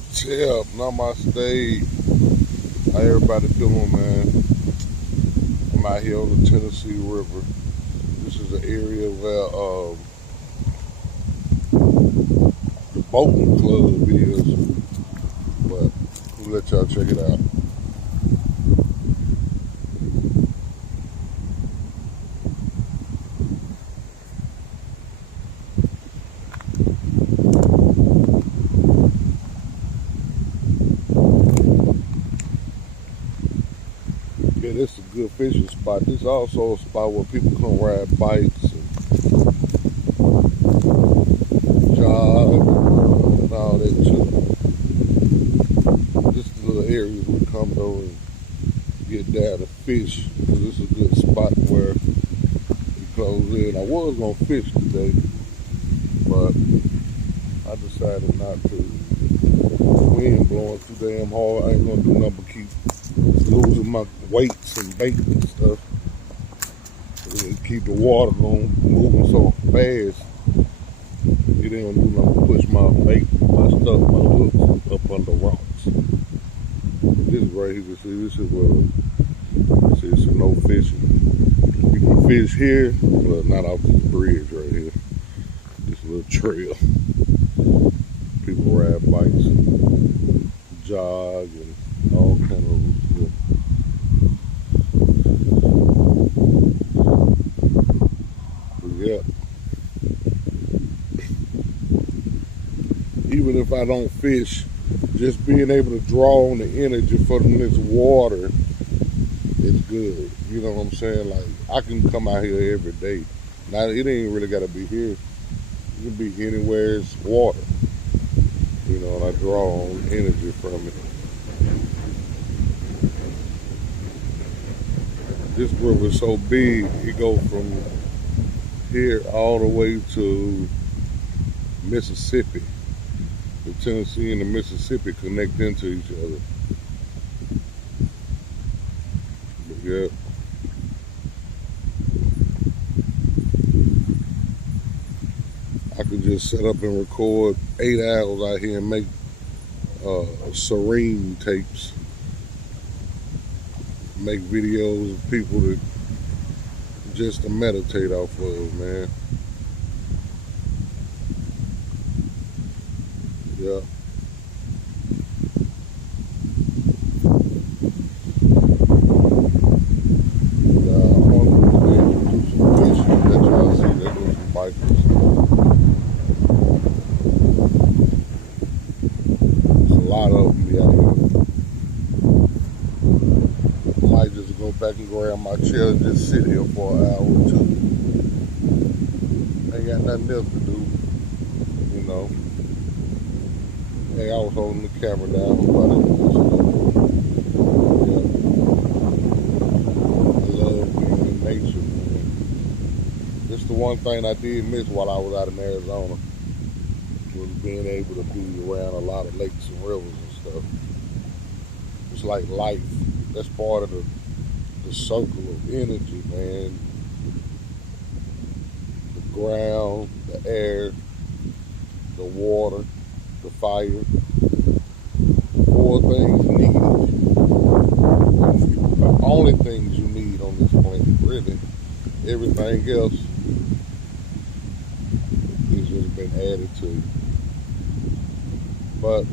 Yeah, namaste. How everybody doing, man? I'm out here on the Tennessee River. This is the area where the boating club is. But we'll let y'all check it out. Yeah, this is a good fishing spot. This is also a spot where people come ride bikes and jog and all that too. This is the little areas we come though and get down to fish. This is a good spot where we close in. I was gonna fish today, but I decided not to. The wind blowing too damn hard. I ain't gonna do nothing but keep losing my weights and bait and stuff. And keep the water going moving so fast. It ain't gonna do nothing but push my bait, my stuff, my hooks up under rocks. But this right here, you see, this is where it's no fishing. You can fish here, but not off this bridge right here. This little trail. People ride bikes and jog and all kind of good. But yeah, even if I don't fish, just being able to draw on the energy from this water is good. You know what I'm saying? Like, I can come out here every day. Now, it ain't really got to be here. It can be anywhere it's water. You know, and I draw on energy from it. This river is so big, it goes from here all the way to Mississippi. The Tennessee and the Mississippi connect into each other. But yeah. I could just set up and record 8 hours out here and make serene tapes. Make videos of people that just to meditate off of, man. Yeah. I'm on the do some fishing that y'all see. They're doing some bikers. There's a lot of them be out here. I might just go back and grab my chair and just sit here for an hour or two. Ain't got nothing else to do, you know. Hey, I was holding the camera down. Yeah. I love being in nature, man. This is the one thing I did miss while I was out in Arizona, was being able to be around a lot of lakes and rivers and stuff. It's like life. That's part of the circle of energy, man. The ground, the air, the water, the fire. 4 things needed. The only things you need on this planet, really. Everything else has just been added to. But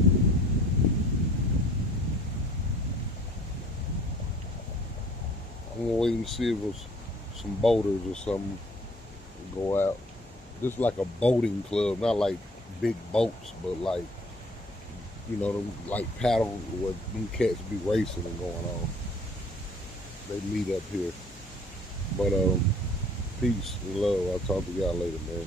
I'm gonna wait and see if it's some boaters or something go out. This is like a boating club, not like big boats, but like, you know, them like paddle where them cats be racing and going on. They meet up here. But peace and love. I'll talk to y'all later, man.